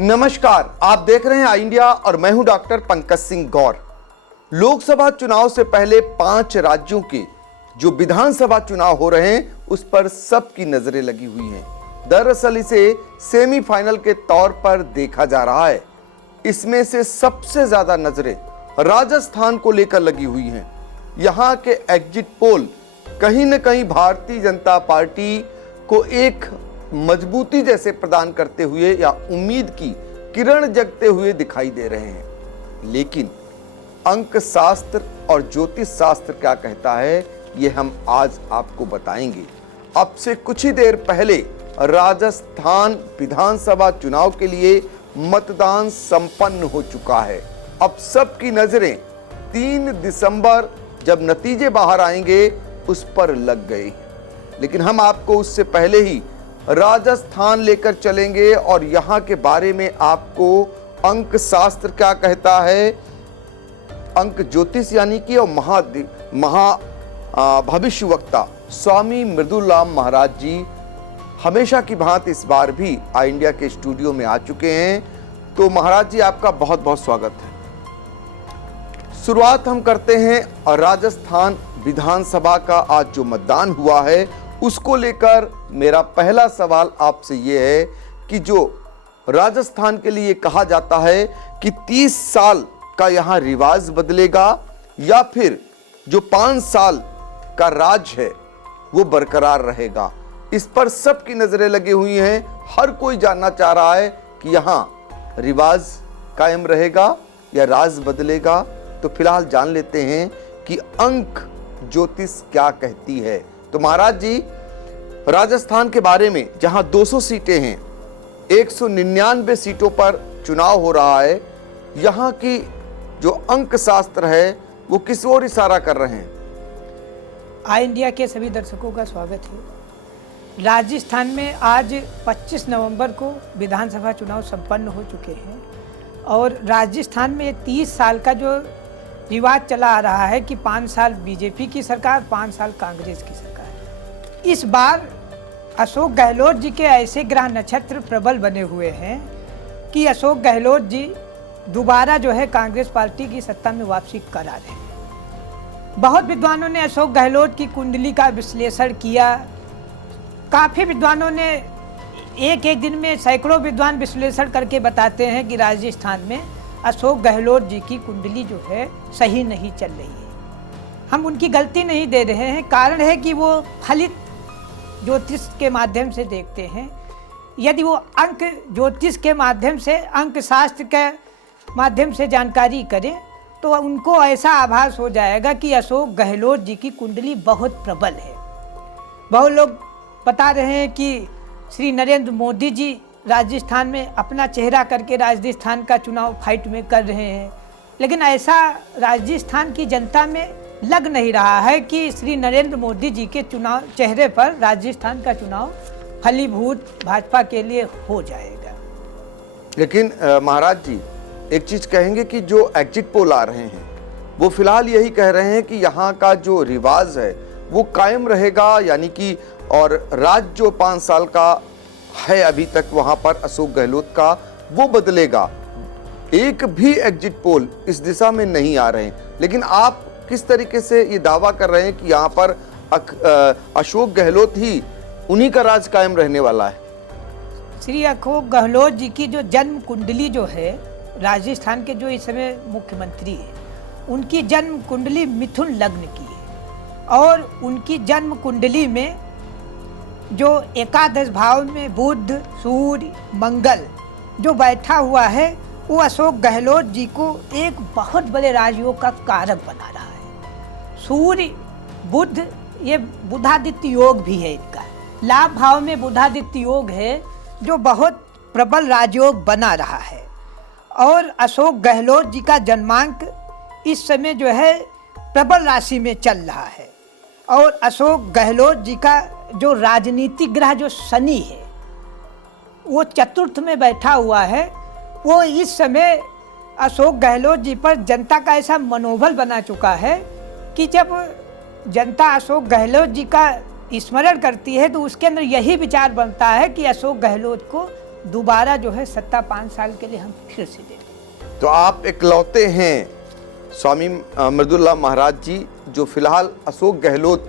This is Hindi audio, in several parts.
नमस्कार, आप देख रहे हैं आई इंडिया और मैं हूं डॉक्टर पंकज सिंह गौर। लोकसभा चुनाव से पहले 5 राज्यों के जो विधानसभा चुनाव हो रहे हैं उस पर सबकी नजरें लगी हुई हैं। दरअसल इसे सेमीफाइनल के तौर पर देखा जा रहा है। इसमें से सबसे ज्यादा नजरें राजस्थान को लेकर लगी हुई हैं। यहां के एग्जिट पोल कहीं न कहीं भारतीय जनता पार्टी को एक मजबूती जैसे प्रदान करते हुए या उम्मीद की किरण जगते हुए दिखाई दे रहे हैं। लेकिन अंक शास्त्र और ज्योतिष शास्त्र क्या कहता है, ये हम आज आपको बताएंगे। अब से कुछ ही देर पहले राजस्थान विधानसभा चुनाव के लिए मतदान संपन्न हो चुका है। अब सबकी नजरें 3 दिसंबर जब नतीजे बाहर आएंगे उस पर लग गई। लेकिन हम आपको उससे पहले ही राजस्थान लेकर चलेंगे और यहां के बारे में आपको अंक शास्त्र क्या कहता है, अंक ज्योतिष यानी कि और भविष्यवक्ता स्वामी मृदुलाम महाराज जी हमेशा की भांति इस बार भी आई इंडिया के स्टूडियो में आ चुके हैं। तो महाराज जी, आपका बहुत बहुत स्वागत है। शुरुआत हम करते हैं राजस्थान विधानसभा का आज जो मतदान हुआ है उसको लेकर। मेरा पहला सवाल आपसे यह है कि जो राजस्थान के लिए कहा जाता है कि 30 साल का यहां रिवाज बदलेगा या फिर जो 5 साल का राज है वो बरकरार रहेगा, इस पर सबकी नजरें लगी हुई हैं। हर कोई जानना चाह रहा है कि यहां रिवाज कायम रहेगा या राज बदलेगा। तो फिलहाल जान लेते हैं कि अंक ज्योतिष क्या कहती है। तो महाराज जी, राजस्थान के बारे में जहां 200 सीटें हैं, 199 सीटों पर चुनाव हो रहा है, यहां की जो अंक शास्त्र है वो किस ओर इशारा कर रहे हैं? आई इंडिया के सभी दर्शकों का स्वागत है। राजस्थान में आज 25 नवंबर को विधानसभा चुनाव संपन्न हो चुके हैं और राजस्थान में 30 साल का जो रिवाज चला आ रहा है कि 5 साल बीजेपी की सरकार, 5 साल कांग्रेस की सरकार। इस बार अशोक गहलोत जी के ऐसे ग्रह नक्षत्र प्रबल बने हुए हैं कि अशोक गहलोत जी दोबारा जो है कांग्रेस पार्टी की सत्ता में वापसी करा रहे हैं। बहुत विद्वानों ने अशोक गहलोत की कुंडली का विश्लेषण किया। काफ़ी विद्वानों ने एक दिन में सैकड़ों विद्वान विश्लेषण करके बताते हैं कि राजस्थान में अशोक गहलोत जी की कुंडली जो है सही नहीं चल रही है। हम उनकी गलती नहीं दे रहे हैं, कारण है कि वो फलित ज्योतिष के माध्यम से देखते हैं। यदि वो अंक ज्योतिष के माध्यम से, अंक शास्त्र के माध्यम से जानकारी करें तो उनको ऐसा आभास हो जाएगा कि अशोक गहलोत जी की कुंडली बहुत प्रबल है। बहुत लोग बता रहे हैं कि श्री नरेंद्र मोदी जी राजस्थान में अपना चेहरा करके राजस्थान का चुनाव फाइट में कर रहे हैं, लेकिन ऐसा राजस्थान की जनता में लग नहीं रहा है कि श्री नरेंद्र मोदी जी के चुनाव चेहरे पर राजस्थान का चुनाव फलीभूत भाजपा के लिए हो जाएगा। लेकिन महाराज जी, एक चीज कहेंगे कि जो एग्जिट पोल आ रहे हैं वो फिलहाल यही कह रहे हैं कि यहाँ का जो रिवाज है वो कायम रहेगा, यानी कि और राज जो 5 साल का है अभी तक वहां पर अशोक गहलोत का, वो बदलेगा। एक भी एग्जिट पोल इस दिशा में नहीं आ रहे हैं। लेकिन आप किस तरीके से ये दावा कर रहे हैं कि यहाँ पर अशोक गहलोत ही उन्हीं का राज कायम रहने वाला है? श्री अशोक गहलोत जी की जो जन्म कुंडली जो है, राजस्थान के जो इस समय मुख्यमंत्री है, उनकी जन्म कुंडली मिथुन लग्न की है और उनकी जन्म कुंडली में जो एकादश भाव में बुध, सूर्य, मंगल जो बैठा हुआ है वो अशोक गहलोत जी को एक बहुत बड़े राजयोग का कारक बना रहा है। सूर्य, बुध, ये बुधादित्य योग भी है इनका। लाभ भाव में बुधादित्य योग है जो बहुत प्रबल राजयोग बना रहा है। और अशोक गहलोत जी का जन्मांक इस समय जो है प्रबल राशि में चल रहा है। और अशोक गहलोत जी का जो राजनीतिक ग्रह जो शनि है वो चतुर्थ में बैठा हुआ है। वो इस समय अशोक गहलोत जी पर जनता का ऐसा मनोबल बना चुका है कि जब जनता अशोक गहलोत जी का स्मरण करती है तो उसके अंदर यही विचार बनता है कि अशोक गहलोत को दोबारा जो है सत्ता 5 साल के लिए हम फिर से दे दें। तो आप इकलौते हैं स्वामी मृदुला महाराज जी जो फिलहाल अशोक गहलोत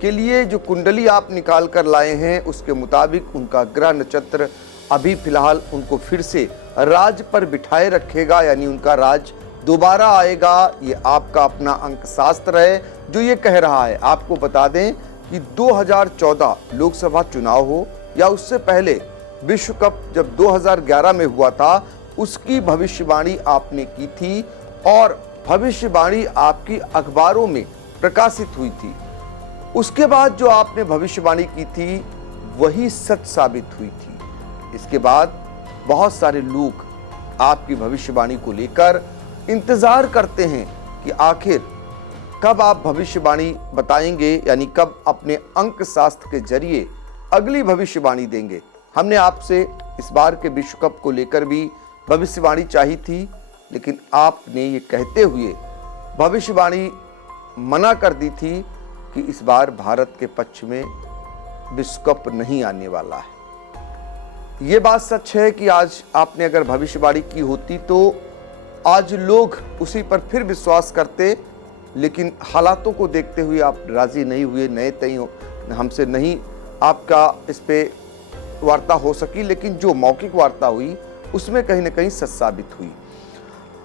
के लिए जो कुंडली आप निकाल कर लाए हैं उसके मुताबिक उनका ग्रह नक्षत्र अभी फिलहाल उनको फिर से राज पर बिठाए रखेगा, यानी उनका राज दोबारा आएगा। ये आपका अपना अंक शास्त्र है जो ये कह रहा है। आपको बता दें कि 2014 लोकसभा चुनाव हो या उससे पहले विश्व कप जब 2011 में हुआ था उसकी भविष्यवाणी आपने की थी और भविष्यवाणी आपकी अखबारों में प्रकाशित हुई थी। उसके बाद जो आपने भविष्यवाणी की थी वही सच साबित हुई थी। इसके बाद बहुत सारे लोग आपकी भविष्यवाणी को लेकर इंतजार करते हैं कि आखिर कब आप भविष्यवाणी बताएंगे, यानी कब अपने अंक शास्त्र के जरिए अगली भविष्यवाणी देंगे। हमने आपसे इस बार के विश्व कप को लेकर भी भविष्यवाणी चाही थी, लेकिन आपने ये कहते हुए भविष्यवाणी मना कर दी थी कि इस बार भारत के पक्ष में विश्व कप नहीं आने वाला है। ये बात सच है कि आज आपने अगर भविष्यवाणी की होती तो आज लोग उसी पर फिर विश्वास करते, लेकिन हालातों को देखते हुए आप राजी नहीं हुए, नए तय हमसे नहीं आपका इस पे वार्ता हो सकी, लेकिन जो मौखिक वार्ता हुई उसमें कहीं ना कहीं सच साबित हुई।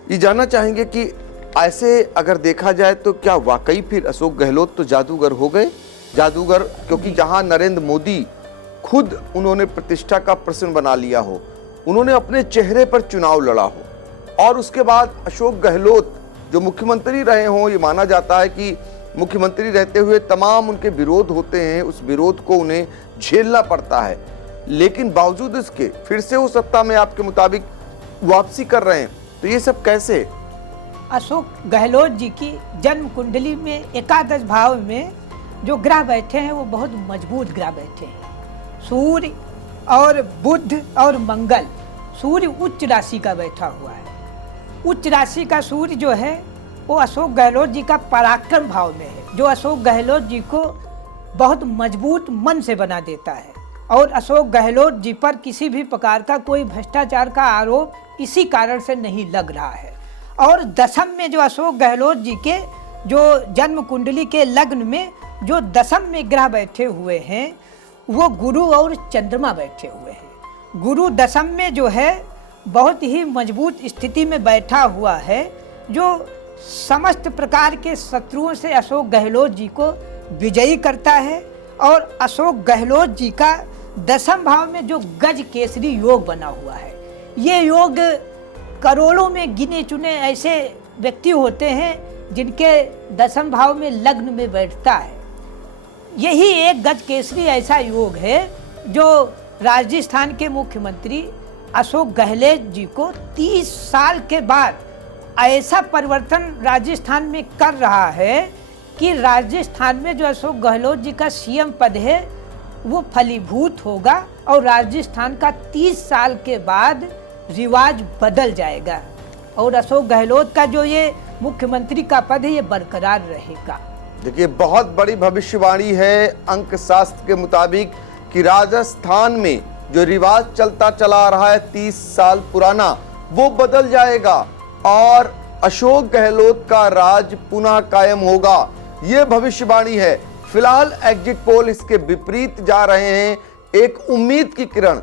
ये जानना चाहेंगे कि ऐसे अगर देखा जाए तो क्या वाकई फिर अशोक गहलोत तो जादूगर हो गए? जादूगर क्योंकि जहां नरेंद्र मोदी खुद उन्होंने प्रतिष्ठा का प्रश्न बना लिया हो, उन्होंने अपने चेहरे पर चुनाव लड़ा हो और उसके बाद अशोक गहलोत जो मुख्यमंत्री रहे हों, ये माना जाता है कि मुख्यमंत्री रहते हुए तमाम उनके विरोध होते हैं, उस विरोध को उन्हें झेलना पड़ता है, लेकिन बावजूद इसके फिर से वो सत्ता में आपके मुताबिक वापसी कर रहे हैं। तो ये सब कैसे? अशोक गहलोत जी की जन्म कुंडली में एकादश भाव में जो ग्रह बैठे हैं वो बहुत मजबूत ग्रह बैठे हैं। सूर्य और बुध और मंगल। सूर्य उच्च राशि का बैठा हुआ है। उच्च राशि का सूर्य जो है वो अशोक गहलोत जी का पराक्रम भाव में है, जो अशोक गहलोत जी को बहुत मजबूत मन से बना देता है। और अशोक गहलोत जी पर किसी भी प्रकार का कोई भ्रष्टाचार का आरोप इसी कारण से नहीं लग रहा है। और दशम में जो अशोक गहलोत जी के जो जन्म कुंडली के लग्न में जो दशम में ग्रह बैठे हुए हैं वो गुरु और चंद्रमा बैठे हुए हैं। गुरु दशम में जो है बहुत ही मजबूत स्थिति में बैठा हुआ है, जो समस्त प्रकार के शत्रुओं से अशोक गहलोत जी को विजयी करता है। और अशोक गहलोत जी का दशम भाव में जो गज केसरी योग बना हुआ है, ये योग करोड़ों में गिने चुने ऐसे व्यक्ति होते हैं जिनके दशम भाव में लग्न में बैठता है। यही एक गज केसरी ऐसा योग है जो राजस्थान के मुख्यमंत्री अशोक गहलोत जी को 30 साल के बाद ऐसा परिवर्तन राजस्थान में कर रहा है कि राजस्थान में जो अशोक गहलोत जी का सीएम पद है वो फलीभूत होगा और राजस्थान का 30 साल के बाद रिवाज बदल जाएगा और अशोक गहलोत का जो ये मुख्यमंत्री का पद है ये बरकरार रहेगा। देखिए, बहुत बड़ी भविष्यवाणी है अंक शास्त्र के मुताबिक कि राजस्थान में जो रिवाज चलता चला आ रहा है 30 साल पुराना वो बदल जाएगा और अशोक गहलोत का राज पुनः कायम होगा। ये भविष्यवाणी है। फिलहाल एग्जिट पोल इसके विपरीत जा रहे हैं। एक उम्मीद की किरण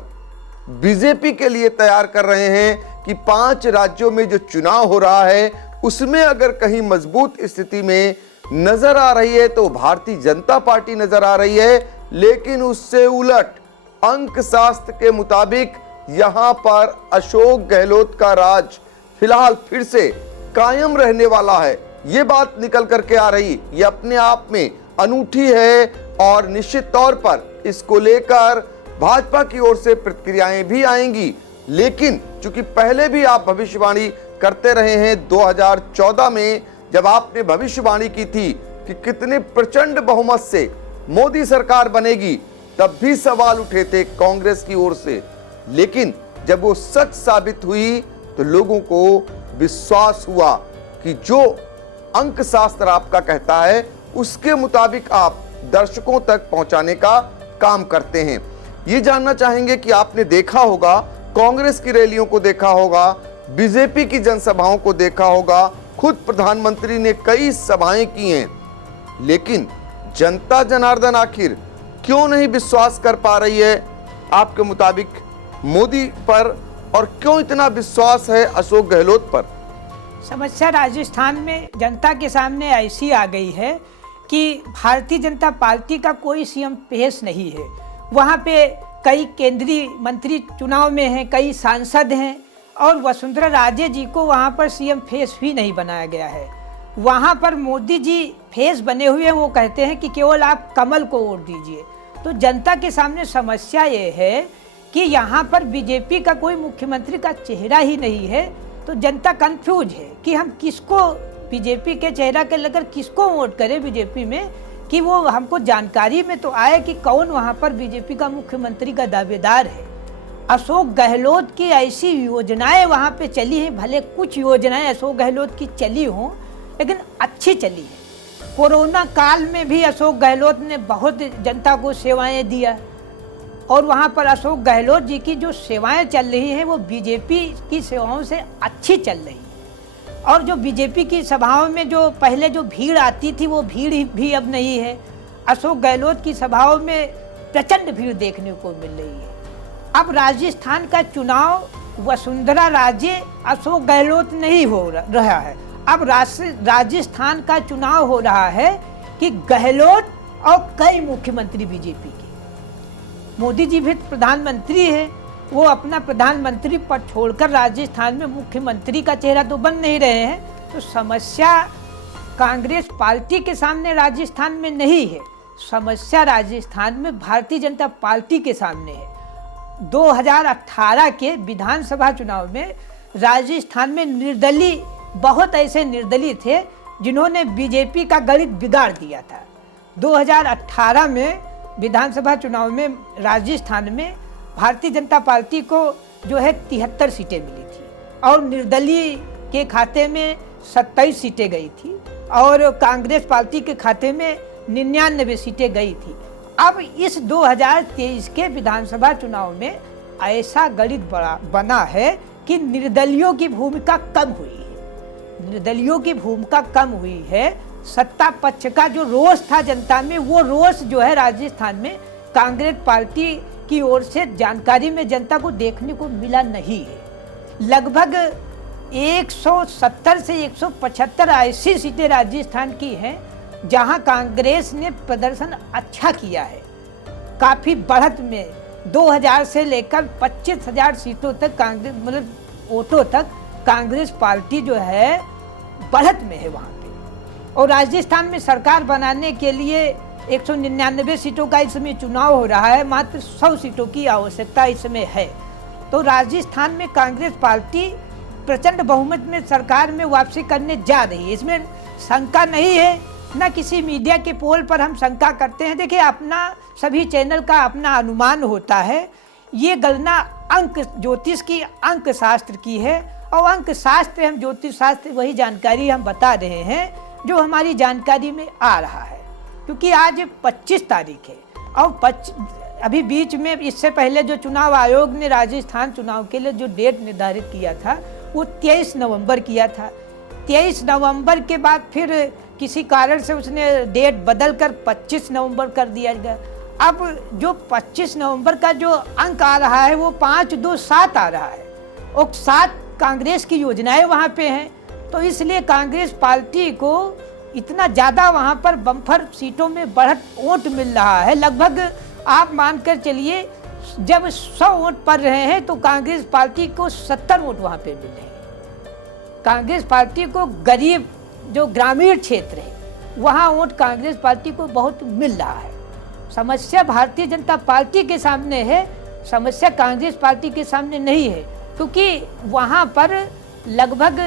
बीजेपी के लिए तैयार कर रहे हैं कि 5 राज्यों में जो चुनाव हो रहा है उसमें अगर कहीं मजबूत स्थिति में नजर आ रही है तो भारतीय जनता पार्टी नजर आ रही है, लेकिन उससे उलट अंक शास्त्र के मुताबिक यहां पर अशोक गहलोत का राज फिलहाल फिर से कायम रहने वाला है। यह बात निकल करके आ रही, ये अपने आप में अनूठी है और निश्चित तौर पर इसको लेकर भाजपा की ओर से प्रतिक्रियाएं भी आएंगी। लेकिन चूंकि पहले भी आप भविष्यवाणी करते रहे हैं, 2014 में जब आपने भविष्यवाणी की थी कि कितने प्रचंड बहुमत से मोदी सरकार बनेगी, तब भी सवाल उठे थे कांग्रेस की ओर से, लेकिन जब वो सच साबित हुई तो लोगों को विश्वास हुआ कि जो अंक शास्त्र आपका कहता है उसके मुताबिक आप दर्शकों तक पहुंचाने का काम करते हैं। ये जानना चाहेंगे कि आपने देखा होगा कांग्रेस की रैलियों को देखा होगा, बीजेपी की जनसभाओं को देखा होगा, खुद प्रधानमंत्री ने कई सभाएं की हैं, लेकिन जनता जनार्दन आखिर क्यों नहीं विश्वास कर पा रही है आपके मुताबिक मोदी पर, और क्यों इतना विश्वास है अशोक गहलोत पर? समस्या राजस्थान में जनता के सामने ऐसी आ गई है कि भारतीय जनता पार्टी का कोई सीएम पेश नहीं है। वहाँ पे कई केंद्रीय मंत्री चुनाव में हैं, कई सांसद हैं, और वसुंधरा राजे जी को वहाँ पर सीएम फेस भी नहीं बनाया गया है। वहाँ पर मोदी जी फेस बने हुए हैं। वो कहते हैं कि केवल आप कमल को वोट दीजिए। तो जनता के सामने समस्या ये है कि यहाँ पर बीजेपी का कोई मुख्यमंत्री का चेहरा ही नहीं है। तो जनता कंफ्यूज है कि हम किसको, बीजेपी के चेहरा के लेकर किसको वोट करें बीजेपी में, कि वो हमको जानकारी में तो आए कि कौन वहाँ पर बीजेपी का मुख्यमंत्री का दावेदार है। अशोक गहलोत की ऐसी योजनाएं वहाँ पे चली हैं, भले कुछ योजनाएं अशोक गहलोत की चली हों लेकिन अच्छी चली है। कोरोना काल में भी अशोक गहलोत ने बहुत जनता को सेवाएं दिया, और वहाँ पर अशोक गहलोत जी की जो सेवाएं चल रही हैं वो बीजेपी की सेवाओं से अच्छी चल रही है। और जो बीजेपी की सभाओं में जो पहले जो भीड़ आती थी वो भीड़ भी अब नहीं है। अशोक गहलोत की सभाओं में प्रचंड भीड़ देखने को मिल रही है। अब राजस्थान का चुनाव वसुंधरा राजे अशोक गहलोत नहीं हो रहा है। अब राजस्थान का चुनाव हो रहा है कि गहलोत और कई मुख्यमंत्री बीजेपी के। मोदी जी भी प्रधानमंत्री है, वो अपना प्रधानमंत्री पद छोड़कर राजस्थान में मुख्यमंत्री का चेहरा तो बन नहीं रहे हैं। तो समस्या कांग्रेस पार्टी के सामने राजस्थान में नहीं है, समस्या राजस्थान में भारतीय जनता पार्टी के सामने है। 2018 के विधानसभा चुनाव में राजस्थान में निर्दलीय, बहुत ऐसे निर्दलीय थे जिन्होंने बीजेपी का गणित बिगाड़ दिया था। 2018 में विधानसभा चुनाव में राजस्थान में भारतीय जनता पार्टी को जो है 73 सीटें मिली थी, और निर्दलीय के खाते में 27 सीटें गई थी, और कांग्रेस पार्टी के खाते में 99 सीटें गई थी। अब इस 2023 के विधानसभा चुनाव में ऐसा गणित बना है कि निर्दलियों की भूमिका कम हुई है, निर्दलियों की भूमिका कम हुई है। सत्ता पक्ष का जो रोष था जनता में, वो रोष जो है राजस्थान में कांग्रेस पार्टी की ओर से जानकारी में जनता को देखने को मिला नहीं है। लगभग 170 से 175 ऐसी सीटें राजस्थान की हैं जहां कांग्रेस ने प्रदर्शन अच्छा किया है। काफ़ी बढ़त में 2000 से लेकर 25,000 सीटों तक कांग्रेस, मतलब वोटों तक कांग्रेस पार्टी जो है बढ़त में है वहाँ पे। और राजस्थान में सरकार बनाने के लिए 199 सीटों का इस समय चुनाव हो रहा है, मात्र 100 सीटों की आवश्यकता इस समय है। तो राजस्थान में कांग्रेस पार्टी प्रचंड बहुमत में सरकार में वापसी करने जा रही है, इसमें शंका नहीं है। न किसी मीडिया के पोल पर हम शंका करते हैं। देखिए, अपना सभी चैनल का अपना अनुमान होता है। ये गणना अंक ज्योतिष की, अंक शास्त्र की है, और अंक शास्त्र हम ज्योतिष शास्त्र वही जानकारी हम बता रहे हैं जो हमारी जानकारी में आ रहा है। क्योंकि आज 25 तारीख है, और अभी बीच में इससे पहले जो चुनाव आयोग ने राजस्थान चुनाव के लिए जो डेट निर्धारित किया था वो 23 नवंबर किया था। 23 नवंबर के बाद फिर किसी कारण से उसने डेट बदल कर 25 नवंबर कर दिया गया। अब जो 25 नवंबर का जो अंक आ रहा है वो 527 आ रहा है, और 7 कांग्रेस की योजनाएं वहाँ पे हैं। तो इसलिए कांग्रेस पार्टी को इतना ज़्यादा वहाँ पर बम्पर सीटों में बढ़त वोट मिल रहा है। लगभग आप मानकर चलिए, जब 100 वोट पड़ रहे हैं तो कांग्रेस पार्टी को 70 वोट वहाँ पे मिल रहे हैं। कांग्रेस पार्टी को गरीब जो ग्रामीण क्षेत्र है वहाँ वोट कांग्रेस पार्टी को बहुत मिल रहा है। समस्या भारतीय जनता पार्टी के सामने है, समस्या कांग्रेस पार्टी के सामने नहीं है। क्योंकि वहाँ पर लगभग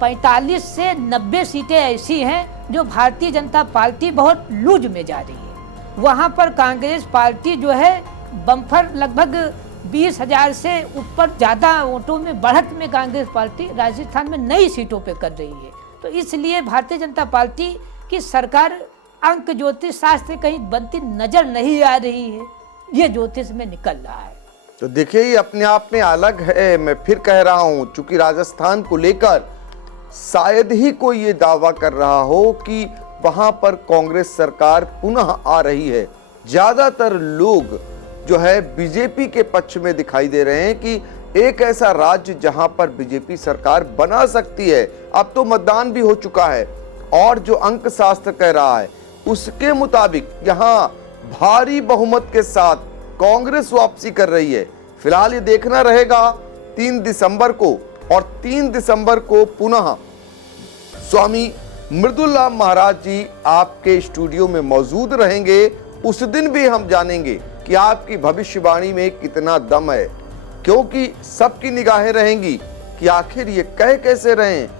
45 से 90 सीटें ऐसी हैं जो भारतीय जनता पार्टी बहुत लूज में जा रही है। वहाँ पर कांग्रेस पार्टी जो है बम्पर लगभग 20,000 से ऊपर ज़्यादा वोटों में बढ़त में कांग्रेस पार्टी राजस्थान में नई सीटों पे कर रही है। तो इसलिए भारतीय जनता पार्टी की सरकार अंक ज्योतिष शास्त्र कहीं बनती नजर नहीं आ रही है, ये ज्योतिष में निकल रहा है। तो देखिए ये अपने आप में अलग है। मैं फिर कह रहा हूं, चूंकि राजस्थान को लेकर शायद ही कोई ये दावा कर रहा हो कि वहां पर कांग्रेस सरकार पुनः आ रही है। ज्यादातर लोग जो है बीजेपी के पक्ष में दिखाई दे रहे हैं कि एक ऐसा राज्य जहां पर बीजेपी सरकार बना सकती है। अब तो मतदान भी हो चुका है और जो अंक शास्त्र कह रहा है उसके मुताबिक यहां भारी बहुमत के साथ कांग्रेस वापसी कर रही है। फिलहाल ये देखना रहेगा 3 दिसंबर को, और 3 दिसंबर को पुनः स्वामी मृदुला महाराज जी आपके स्टूडियो में मौजूद रहेंगे। उस दिन भी हम जानेंगे कि आपकी भविष्यवाणी में कितना दम है, क्योंकि सबकी निगाहें रहेंगी कि आखिर ये कह कैसे रहे हैं।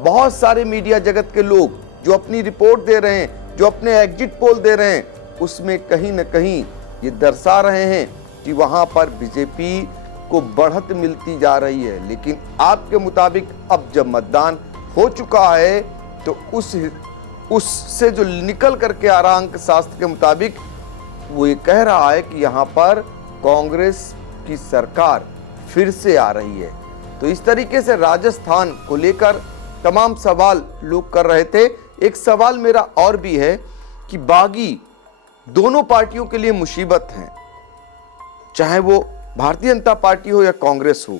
बहुत सारे मीडिया जगत के लोग जो अपनी रिपोर्ट दे रहे हैं, जो अपने एग्जिट पोल दे रहे हैं, उसमें कहीं न कहीं ये दर्शा रहे हैं कि वहां पर बीजेपी को बढ़त मिलती जा रही है। लेकिन आपके मुताबिक अब जब मतदान हो चुका है तो उससे जो निकल करके आ रहा अंक शास्त्र के मुताबिक वो ये कह रहा है कि यहाँ पर कांग्रेस की सरकार फिर से आ रही है। तो इस तरीके से राजस्थान को लेकर तमाम सवाल लोग कर रहे थे। एक सवाल मेरा और भी है कि बागी दोनों पार्टियों के लिए मुसीबत है, चाहे वो भारतीय जनता पार्टी हो या कांग्रेस हो।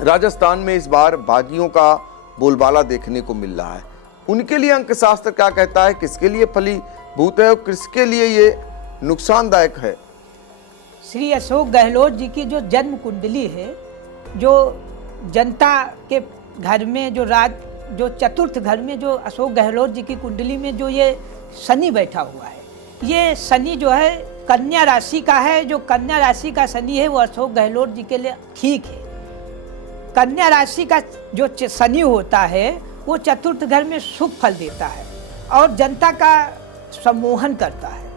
राजस्थान में इस बार बागियों का बोलबाला देखने को मिल रहा है। उनके लिए अंकशास्त्र क्या कहता है, किसके लिए फलीभूत है और किसके लिए ये नुकसानदायक है? श्री अशोक गहलोत जी की जो जन्म कुंडली है, जो जनता के घर में जो चतुर्थ घर में जो अशोक गहलोत जी की कुंडली में जो ये शनि बैठा हुआ है, ये शनि जो है कन्या राशि का है। जो कन्या राशि का शनि है वो अशोक गहलोत जी के लिए ठीक है। कन्या राशि का जो शनि होता है वो चतुर्थ घर में शुभ फल देता है और जनता का सम्मोहन करता है।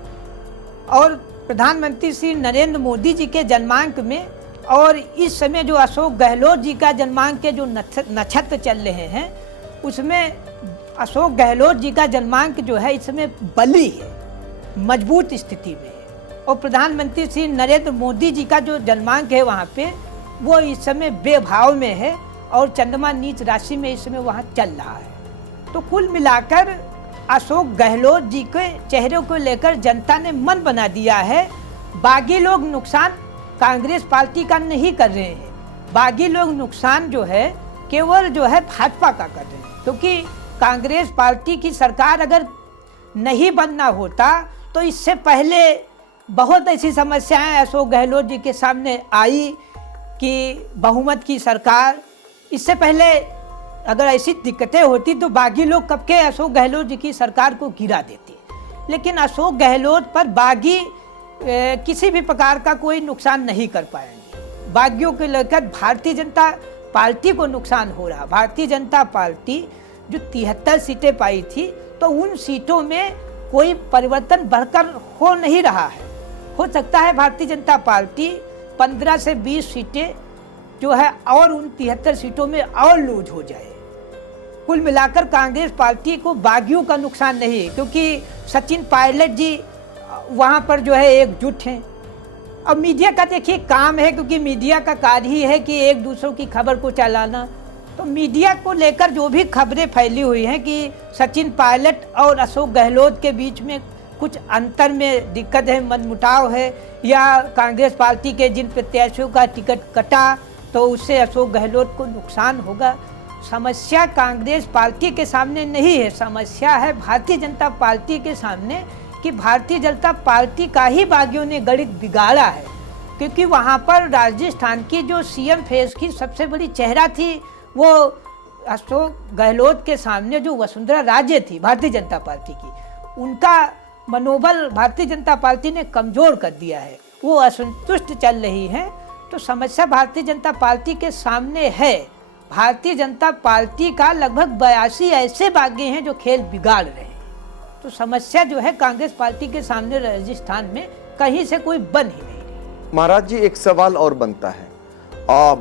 और प्रधानमंत्री श्री नरेंद्र मोदी जी के जन्मांक में और इस समय जो अशोक गहलोत जी का जन्मांक के जो नक्षत्र चल रहे हैं उसमें अशोक गहलोत जी का जन्मांक जो है इस समय बली है, मजबूत स्थिति में है। और प्रधानमंत्री श्री नरेंद्र मोदी जी का जो जन्मांक है वहाँ पे वो इस समय बेभाव में है और चंद्रमा नीच राशि में इस समय वहाँ चल रहा है। तो कुल मिलाकर अशोक गहलोत जी के चेहरे को लेकर जनता ने मन बना दिया है। बागी लोग नुकसान कांग्रेस पार्टी का नहीं कर रहे हैं, बागी लोग नुकसान जो है केवल जो है भाजपा का कर रहे हैं। क्योंकि कांग्रेस पार्टी की सरकार अगर नहीं बनना होता तो इससे पहले बहुत ऐसी समस्याएं अशोक गहलोत जी के सामने आई कि बहुमत की सरकार, इससे पहले अगर ऐसी दिक्कतें होती तो बागी लोग कब के अशोक गहलोत जी की सरकार को गिरा देते। लेकिन अशोक गहलोत पर बागी किसी भी प्रकार का कोई नुकसान नहीं कर पाएंगे। बागियों को लेकर भारतीय जनता पार्टी को नुकसान हो रहा। भारतीय जनता पार्टी जो 73 सीटें पाई थी तो उन सीटों में कोई परिवर्तन बढ़कर हो नहीं रहा है। हो सकता है भारतीय जनता पार्टी 15 से 20 सीटें जो है और उन 73 सीटों में और लूज हो जाए। कुल मिलाकर कांग्रेस पार्टी को बागियों का नुकसान नहीं है, क्योंकि सचिन पायलट जी वहाँ पर जो है एकजुट हैं। अब मीडिया का देखिए काम है, क्योंकि मीडिया का कार्य ही है कि एक दूसरों की खबर को चलाना। तो मीडिया को लेकर जो भी खबरें फैली हुई हैं कि सचिन पायलट और अशोक गहलोत के बीच में कुछ अंतर में दिक्कत है, मनमुटाव है, या कांग्रेस पार्टी के जिन प्रत्याशियों का टिकट कटा तो उससे अशोक गहलोत को नुकसान होगा। समस्या कांग्रेस पार्टी के सामने नहीं है, समस्या है भारतीय जनता पार्टी के सामने कि भारतीय जनता पार्टी का ही बागियों ने गणित बिगाड़ा है। क्योंकि वहाँ पर राजस्थान की जो सीएम फेस की सबसे बड़ी चेहरा थी वो अशोक गहलोत के सामने जो वसुंधरा राजे थी भारतीय जनता पार्टी की, उनका मनोबल भारतीय जनता पार्टी ने कमज़ोर कर दिया है। वो असंतुष्ट चल रही हैं। तो समस्या भारतीय जनता पार्टी के सामने है। भारतीय जनता पार्टी का लगभग 82 ऐसे बागी हैं जो खेल बिगाड़ रहे हैं। तो समस्या जो है कांग्रेस पार्टी के सामने राजस्थान में कहीं से कोई बन ही नहीं रही। महाराज जी, एक सवाल और बनता है।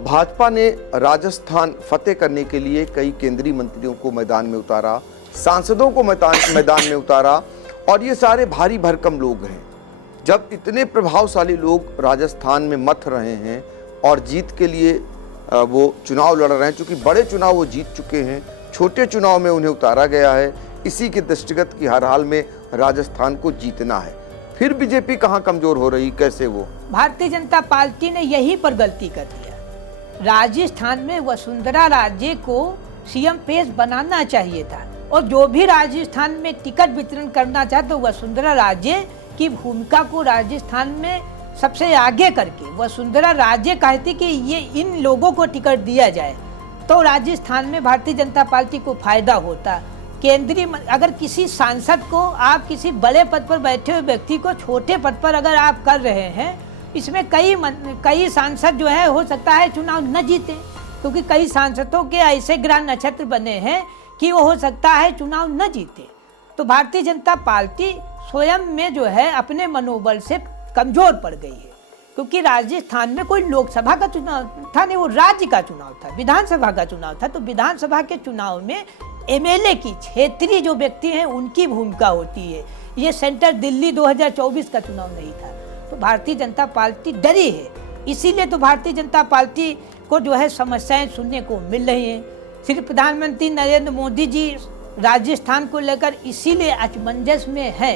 भाजपा ने राजस्थान फतेह करने के लिए कई केंद्रीय मंत्रियों को मैदान में उतारा, सांसदों को मैदान में उतारा, और ये सारे भारी भरकम लोग हैं। जब इतने प्रभावशाली लोग राजस्थान में मथ रहे हैं और जीत के लिए वो चुनाव लड़ रहे हैं, चूंकि बड़े चुनाव वो जीत चुके हैं, छोटे चुनाव में उन्हें उतारा गया है, इसी के दृष्टिगत की हर हाल में राजस्थान को जीतना है, फिर बीजेपी कहाँ कमजोर हो रही, कैसे? वो भारतीय जनता पार्टी ने यहीं पर गलती कर दिया। राजस्थान में वसुंधरा राजे को सीएम पेश बनाना चाहिए था, और जो भी राजस्थान में टिकट वितरण करना चाहे तो वसुंधरा राजे की भूमिका को राजस्थान में सबसे आगे करके वसुंधरा राजे कहती कि ये इन लोगों को टिकट दिया जाए तो राजस्थान में भारतीय जनता पार्टी को फायदा होता। केंद्रीय अगर किसी सांसद को, आप किसी बड़े पद पर बैठे हुए व्यक्ति को छोटे पद पर अगर आप कर रहे हैं, इसमें कई सांसद जो है हो सकता है चुनाव न जीते, क्योंकि कई सांसदों के ऐसे ग्रह नक्षत्र बने हैं कि वो हो सकता है चुनाव न जीते। तो भारतीय जनता पार्टी स्वयं में जो है अपने मनोबल से कमजोर पड़ गई है, क्योंकि राजस्थान में कोई लोकसभा का चुनाव था नहीं, वो राज्य का चुनाव था, विधानसभा का चुनाव था। तो विधानसभा के चुनाव में एमएलए की, क्षेत्रीय जो व्यक्ति हैं उनकी भूमिका होती है। ये सेंटर दिल्ली 2024 का चुनाव नहीं था। तो भारतीय जनता पार्टी डरी है, इसीलिए तो भारतीय जनता पार्टी को जो है समस्याएं सुनने को मिल रही हैं। सिर्फ प्रधानमंत्री नरेंद्र मोदी जी राजस्थान को लेकर इसीलिए असमंजस में है,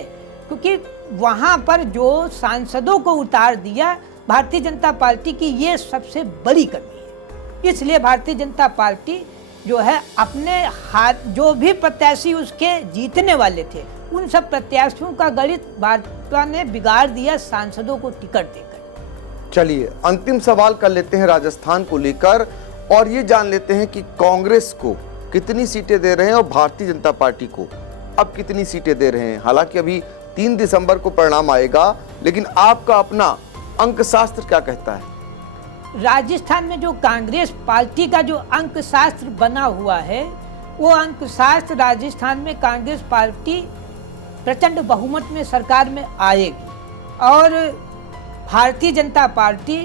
क्योंकि वहाँ पर जो सांसदों को उतार दिया भारतीय जनता पार्टी की, ये सबसे बड़ी कमी है। इसलिए भारतीय जनता पार्टी जो है अपने हाथ, जो भी प्रत्याशी उसके जीतने वाले थे, उन सब प्रत्याशियों का गणित भाजपा ने बिगाड़ दिया सांसदों को टिकट देकर। चलिए अंतिम सवाल कर लेते हैं राजस्थान को लेकर, और ये जान लेते हैं कि कांग्रेस को कितनी सीटें दे रहे हैं और भारतीय जनता पार्टी को अब कितनी सीटें दे रहे हैं। हालांकि अभी 3 दिसंबर को परिणाम आएगा, लेकिन आपका अपना अंकशास्त्र क्या कहता है? राजस्थान में जो कांग्रेस पार्टी का जो अंकशास्त्र बना हुआ है, वो अंकशास्त्र राजस्थान में कांग्रेस पार्टी प्रचंड बहुमत में सरकार में आएगी, और भारतीय जनता पार्टी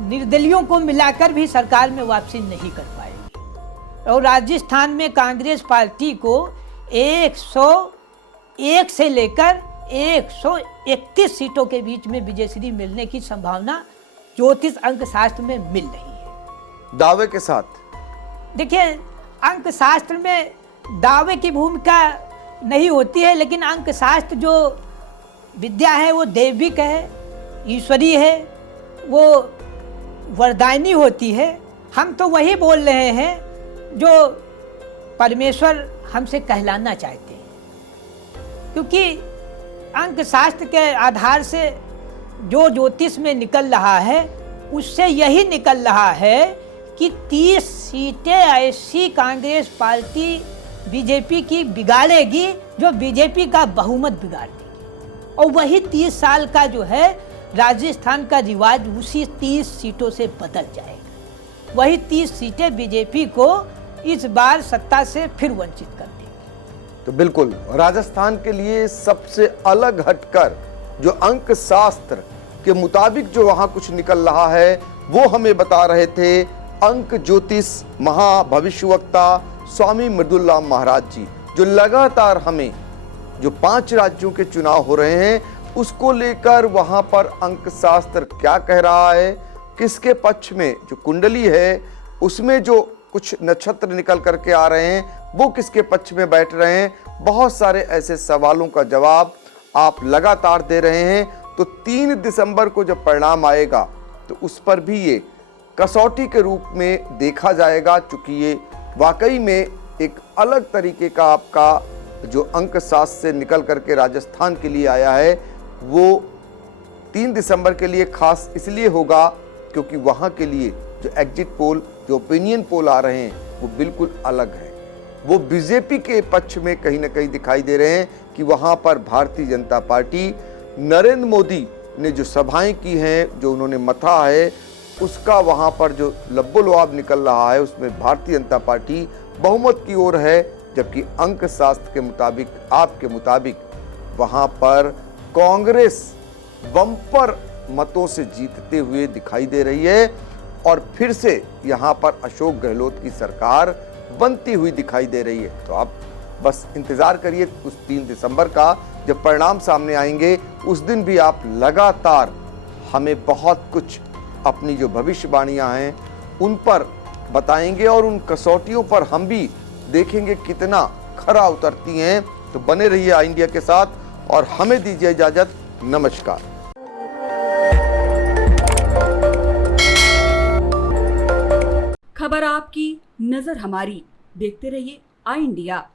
निर्दलियों को मिलाकर भी सरकार में वापसी नहीं कर पाएगी। और राजस्थान में कांग्रेस पार्टी को 101 से लेकर 131 सीटों के बीच में विजयश्री मिलने की संभावना ज्योतिष अंकशास्त्र में मिल रही है। दावे के साथ देखिए, अंकशास्त्र में दावे की भूमिका नहीं होती है, लेकिन अंकशास्त्र जो विद्या है वो दैविक है, ईश्वरीय है, वो वरदायनी होती है। हम तो वही बोल रहे हैं जो परमेश्वर हमसे कहलाना चाहते हैं, क्योंकि अंकशास्त्र के आधार से जो ज्योतिष में निकल रहा है उससे यही निकल रहा है कि 30 सीटें ऐसी कांग्रेस पार्टी बीजेपी की बिगाड़ेगी जो बीजेपी का बहुमत बिगाड़ देगी, और वही 30 साल का जो है राजस्थान का रिवाज उसी 30 सीटों से बदल जाएगा। वही 30 सीटें बीजेपी को इस बार सत्ता से फिर वंचित कर देगी। तो बिल्कुल राजस्थान के लिए सबसे अलग हटकर जो अंकशास्त्र के मुताबिक जो वहां कुछ निकल रहा है, वो हमें बता रहे थे अंक ज्योतिष महाभविष्यवक्ता स्वामी मृदुलराम महाराज जी, जो लगातार हमें जो 5 राज्यों के चुनाव हो रहे हैं उसको लेकर वहां पर अंकशास्त्र क्या कह रहा है, किसके पक्ष में जो कुंडली है उसमें जो कुछ नक्षत्र निकल करके आ रहे हैं वो किसके पक्ष में बैठ रहे हैं, बहुत सारे ऐसे सवालों का जवाब आप लगातार दे रहे हैं। तो 3 दिसंबर को जब परिणाम आएगा तो उस पर भी ये कसौटी के रूप में देखा जाएगा, क्योंकि ये वाकई में एक अलग तरीके का आपका जो अंकशास्त्र से निकल करके राजस्थान के लिए आया है, वो 3 दिसंबर के लिए खास इसलिए होगा क्योंकि वहाँ के लिए जो एग्जिट पोल, जो ओपिनियन पोल आ रहे हैं वो बिल्कुल अलग है। वो बीजेपी के पक्ष में कहीं ना कहीं दिखाई दे रहे हैं कि वहाँ पर भारतीय जनता पार्टी, नरेंद्र मोदी ने जो सभाएं की हैं, जो उन्होंने मथा है, उसका वहाँ पर जो लब्बो-लुआब निकल रहा है उसमें भारतीय जनता पार्टी बहुमत की ओर है, जबकि अंकशास्त्र के मुताबिक, आपके मुताबिक वहाँ पर कांग्रेस बम्पर मतों से जीतते हुए दिखाई दे रही है और फिर से यहाँ पर अशोक गहलोत की सरकार बनती हुई दिखाई दे रही है। तो आप बस इंतजार करिए उस 3 दिसंबर का, जब परिणाम सामने आएंगे उस दिन भी आप लगातार हमें बहुत कुछ अपनी जो भविष्यवाणियां हैं उन पर बताएंगे और उन कसौटियों पर हम भी देखेंगे कितना खरा उतरती हैं। तो बने रहिए आई इंडिया के साथ और हमें दीजिए इजाजत। नमस्कार। खबर आपकी, नजर हमारी। देखते रहिए आई इंडिया।